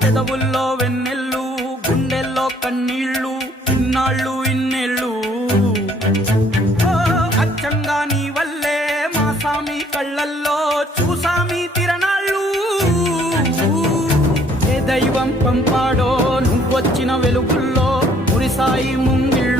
పెదవుల్లో వెన్నెల్లు గుండెల్లో కన్నీళ్ళు ఇన్నాళ్ళు ఇన్నేళ్ళు అచ్చంగా నీ వల్లే మా సామి కళ్ళల్లో చూసామి తిరణాళ్ళు ఏ దైవం పంపాడో నువ్వొచ్చిన వెలుగుల్లో మురిసాయి ముంగిళ్ళు